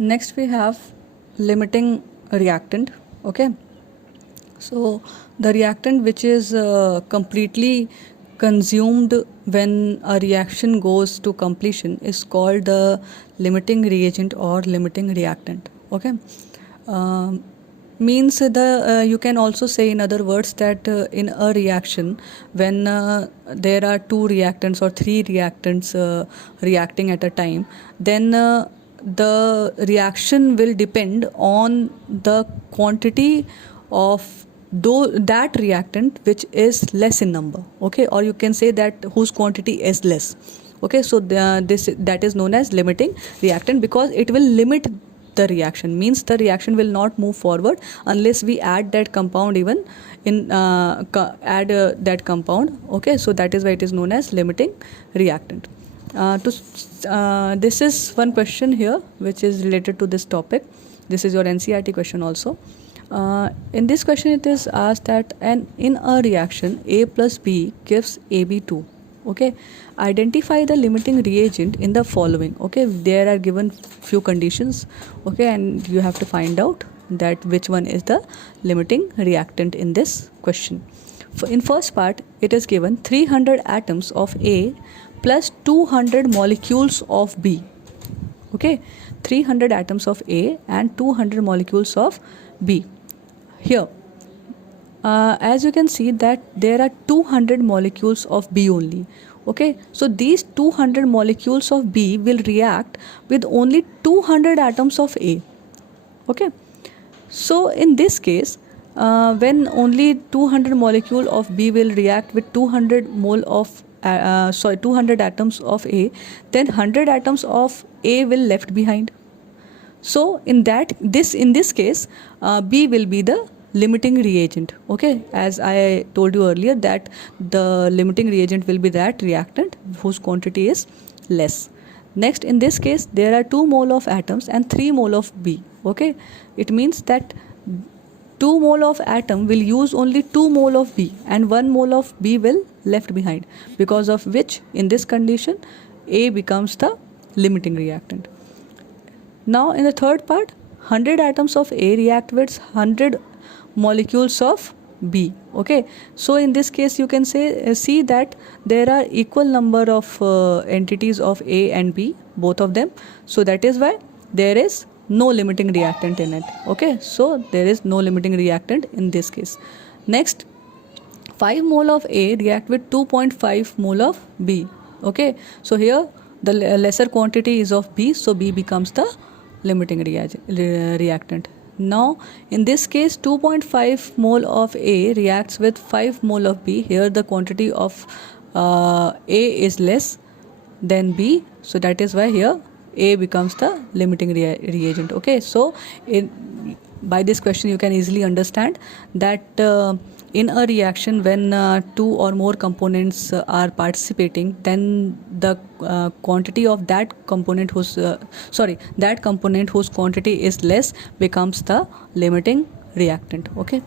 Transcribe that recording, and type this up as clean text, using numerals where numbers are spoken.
Next we have limiting reactant. Okay, so the reactant which is completely consumed when a reaction goes to completion is called the limiting reagent or limiting reactant. Okay, um, means you can also say in other words that in a reaction when there are two reactants or three reactants reacting at a time, then the reaction will depend on the quantity of though that reactant which is less in number. Okay, or you can say that whose quantity is less. Okay, so this that is known as limiting reactant because it will limit the reaction, means the reaction will not move forward unless we add that compound even in add that compound. Okay, so that is why it is known as limiting reactant. This is one question here which is related to this topic. This is your NCERT question also. In this question it is asked that in a reaction A plus B gives AB2. Okay, identify the limiting reagent in the following. Okay, there are given few conditions. Okay, and you have to find out that which one is the limiting reactant in this question. In first part it is given 300 atoms of A plus 200 molecules of B. Okay, 300 atoms of A and 200 molecules of B. Here as you can see that there are 200 molecules of B only. Okay, so these 200 molecules of B will react with only 200 atoms of A. Okay, so in this case when only 200 molecule of B will react with 200 mole of 200 atoms of A, then 100 atoms of A will left behind. So in this case B will be the limiting reagent. Okay, as I told you earlier that the limiting reagent will be that reactant whose quantity is less. Next, in this case there are 2 mole of atoms and 3 mole of B. Okay, it means that 2 mole of atom will use only 2 mole of B and 1 mole of B will left behind, because of which in this condition A becomes the limiting reactant. Now in the third part 100 atoms of A react with 100 molecules of B. Okay, so in this case you can say see that there are equal number of entities of A and B, both of them, so that is why there is no limiting reactant in it. Okay, so there is no limiting reactant in this case. Next, 5 mole of A react with 2.5 mole of B. Okay, so here the lesser quantity is of B, so B becomes the limiting reactant. Now in this case 2.5 mole of A reacts with 5 mole of B. Here the quantity of A is less than B, so that is why here A becomes the limiting reagent. Okay, so by this question you can easily understand that in a reaction when 2 or more components are participating, then the quantity of that component whose quantity is less becomes the limiting reactant. Okay.